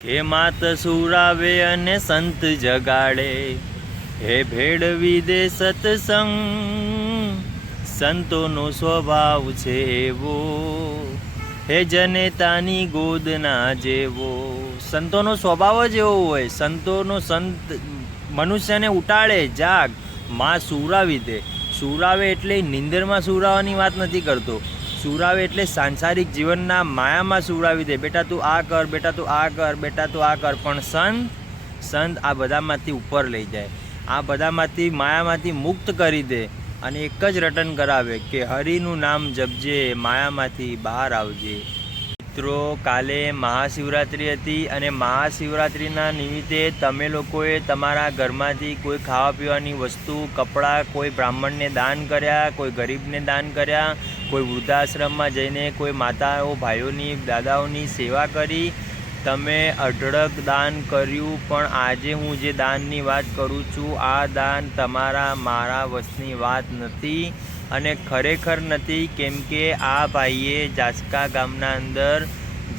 હે માત સુરાવે અને સંત જગાડે, હે ભેળવી દે સત્સંગ, સંતોનો સ્વભાવ છે એવો, હે જનેતાની ગોદના જેવો. સંતોનો સ્વભાવ જ એવો હોય. સંત મનુષ્યને ઉટાડે, જાગ, માં સુરાવી દે. સુરાવે એટલે નિંદરમાં સુરાવાની વાત નથી કરતો. સુરાવે એટલે સાંસારિક જીવનના માયામાં સુરાવી દે. બેટા તું આ કર, બેટા તું આ કર, બેટા તું આ કર. પણ સંત આ બધામાંથી ઉપર લઈ જાય, આ બધામાંથી માયામાંથી મુક્ત કરી દે અને એક જ રટન કરાવે કે હરિનું નામ જપજે, માયામાંથી બહાર આવજે. મિત્રો, કાલે મહાશિવરાત્રિ હતી અને મહાશિવરાત્રિના નિમિત્તે તમે લોકોએ તમારા ઘરમાંથી કોઈ ખાવા પીવાની વસ્તુ, કપડાં કોઈ બ્રાહ્મણને દાન કર્યા, કોઈ ગરીબને દાન કર્યા, કોઈ વૃદ્ધાશ્રમમાં જઈને કોઈ માતાઓ, ભાઈઓની, દાદાઓની સેવા કરી. તમે અઢળક દાન કર્યું. પણ આજે હું જે દાનની વાત કરું છું, આ દાન તમારા મારા વશની વાત નથી અને ખરેખર નથી. કેમ કે આ ભાઈએ જાસકા ગામના અંદર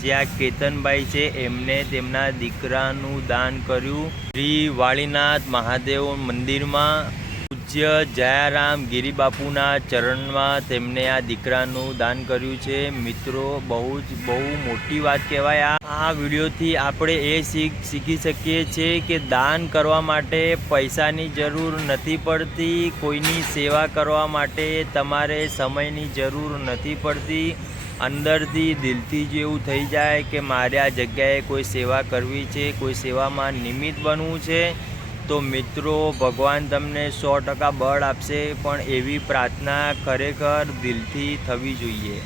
જે આ કેતનભાઈ છે એમને તેમના દીકરાનું દાન કર્યું. શ્રી વાળીનાથ મહાદેવ મંદિરમાં પૂજ્ય જયારામ ગિરિબાપુના ચરણમાં તેમને આ દીકરાનું દાન કર્યું છે. મિત્રો, બહુ મોટી વાત કહેવાય. આ વિડીયોથી આપણે એ શીખી શકીએ છીએ કે દાન કરવા માટે પૈસાની જરૂર નથી પડતી. કોઈની સેવા કરવા માટે તમારે સમયની જરૂર નથી પડતી. અંદરથી, દિલથી જ એવું થઈ જાય કે મારે આ જગ્યાએ કોઈ સેવા કરવી છે, કોઈ સેવામાં નિમિત્ત બનવું છે. તો મિત્રો, ભગવાન તમને 100% બળ આપશે. પણ એવી પ્રાર્થના ખરેખર દિલથી થવી જોઈએ.